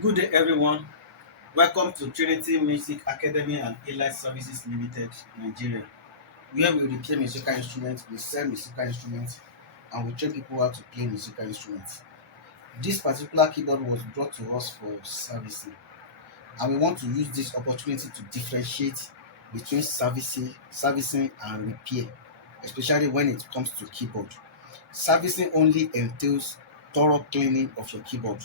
Good day, everyone. Welcome to Trinity Music Academy and Allied Services Limited, Nigeria, where we replay musical instruments, we sell musical instruments, and we train people how to play musical instruments. This particular keyboard was brought to us for servicing, and we want to use this opportunity to differentiate between servicing and repair, especially when it comes to keyboard. Servicing only entails thorough cleaning of your keyboard.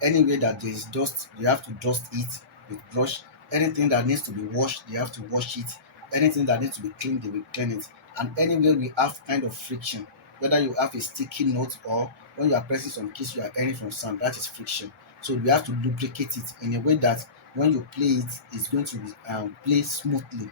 Anywhere that there is dust, you have to dust it with brush. Anything that needs to be washed, you have to wash it. Anything that needs to be cleaned, they will clean it. And anywhere we have kind of friction, whether you have a sticky note or when you are pressing some keys you are hearing from sound, that is friction. So we have to lubricate it in a way that when you play it, it's going to be play smoothly.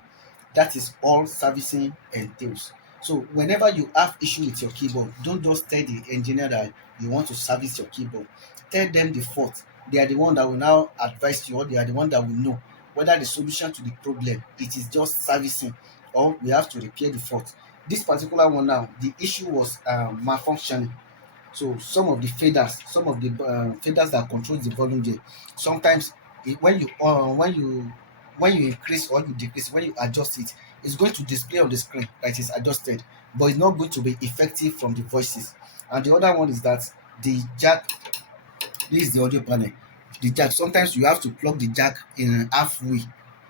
That is all servicing entails. So whenever you have issue with your keyboard, don't just tell the engineer that you want to service your keyboard. Tell them the fault. They are the one that will now advise you, or they are the one that will know whether the solution to the problem it is just servicing or we have to repair the fault. This particular one now, the issue was malfunctioning. So some of the faders that controls the volume there, sometimes when you increase or you decrease, when you adjust it, it's going to display on the screen that it is adjusted, but it's not going to be effective from the voices. And the other one is that the jack, this is the audio panel. The jack, sometimes you have to plug the jack in halfway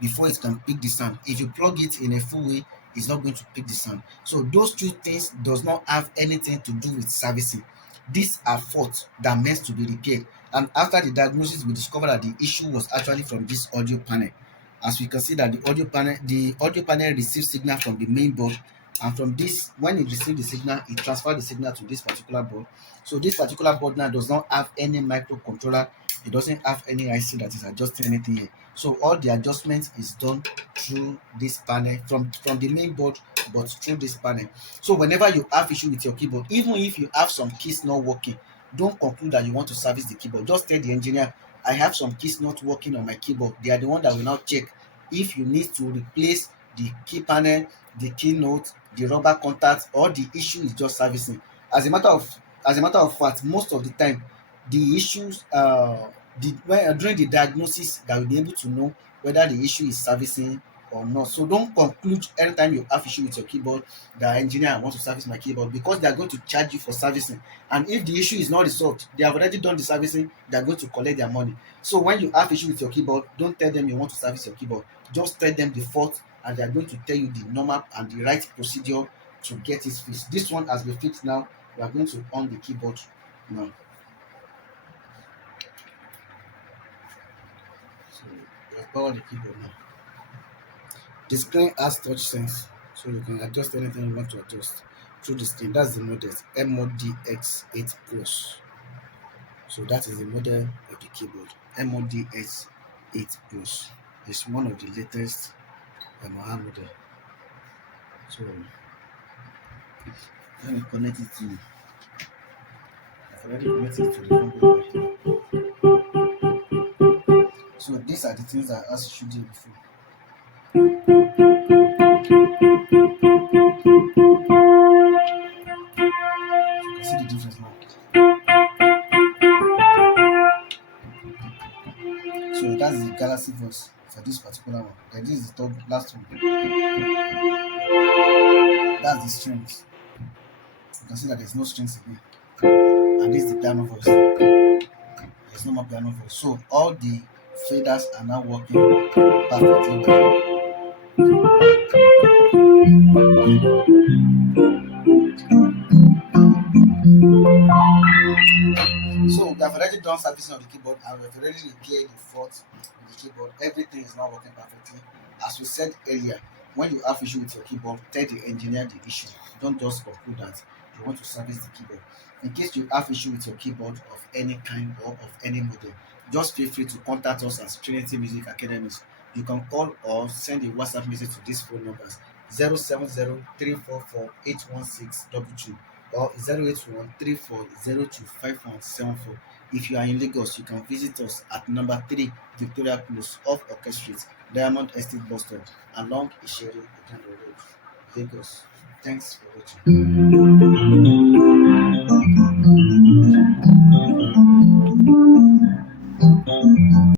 before it can pick the sound. If you plug it in a full way, it's not going to pick the sound. So those two things does not have anything to do with servicing. These are faults that meant to be repaired. And after the diagnosis, we discovered that the issue was actually from this audio panel. As we can see that the audio panel receives signal from the main board, and from this, when it receives the signal, it transfers the signal to this particular board. So this particular board now does not have any microcontroller. It doesn't have any IC that is adjusting anything here. So all the adjustment is done through this panel from the main board, but through this panel. So whenever you have issue with your keyboard, even if you have some keys not working, don't conclude that you want to service the keyboard. Just tell the engineer, I have some keys not working on my keyboard. They are the one that will now check if you need to replace the key panel, the keynote, the rubber contact, or the issue is just servicing. As a matter of fact, most of the time, the issues during the diagnosis that will be able to know whether the issue is servicing or not. So don't conclude anytime you have issue with your keyboard that engineer I want to service my keyboard, because they are going to charge you for servicing. And if the issue is not resolved, they have already done the servicing, they are going to collect their money. So when you have issue with your keyboard, don't tell them you want to service your keyboard. Just tell them the fault, and they are going to tell you the normal and the right procedure to get it fixed. This one has been fixed now. We are going to on the keyboard now. So we have powered the keyboard now. The screen has touch sense, so you can adjust anything you want to adjust through the screen. That's the model MODX8 Plus. So that is the model of the keyboard MODX8 Plus. It's one of the latest YAMAHA model. So let me connect it to. I've already connected to the computer. So these are the things that I showed you before. You can see the difference now. So that's the Galaxy voice for this particular one. Then this is the last one. That's the strings. You can see that there's no strings again. And this is the piano voice. There's no more piano voice. So all the faders are now working perfectly well. So we have already done servicing of the keyboard, and we've already repaired the fault with the keyboard. Everything is now working perfectly. As we said earlier, when you have issue with your keyboard, tell the engineer the issue. Don't just conclude that you want to service the keyboard. In case you have issue with your keyboard of any kind or of any model, just feel free to contact us as Trinity Music Academies. You can call or send a WhatsApp message to these phone numbers: 070 344 816 22 or 081 3402 5174. If you are in Lagos, you can visit us at number 3 Victoria Close off Orchid Street, Diamond Estate Bus Stop, along Isheri Okando Road, Lagos. Thanks for watching.